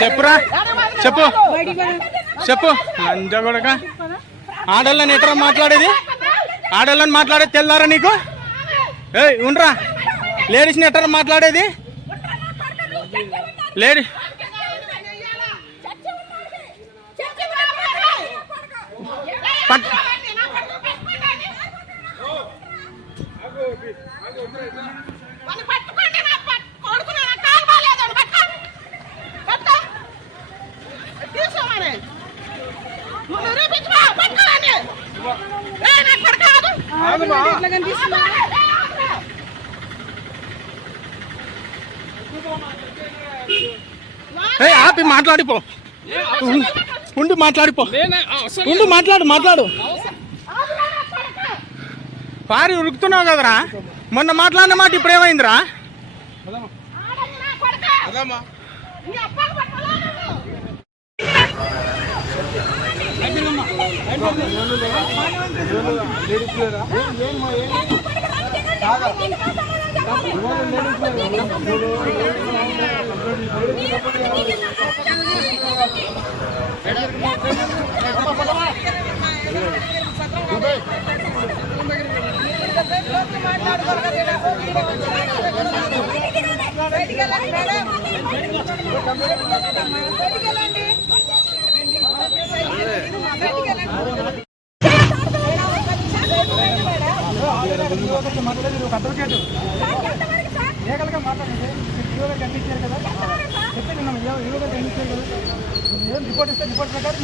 చెప్పురా చెప్పు చెప్పు అంజగొడక ఆడోళ్ళని ఎట్రా మాట్లాడేది ఆడోళ్ళని మాట్లాడేది తెల్లారా నీకు ఏయ్ ఉండరా లేడీస్ని ఎట్రా మాట్లాడేది లేడీ ఆపి మాట్లాడిపో ఉండి మాట్లాడిపో ఉండి మాట్లాడు పారి ఉరుకుతున్నావు కదరా మొన్న మాట్లాడిన మాట ఇప్పుడు ఏమైందిరా రిపోర్ట్ ఇస్తే రిపోర్ట్ ప్రకారం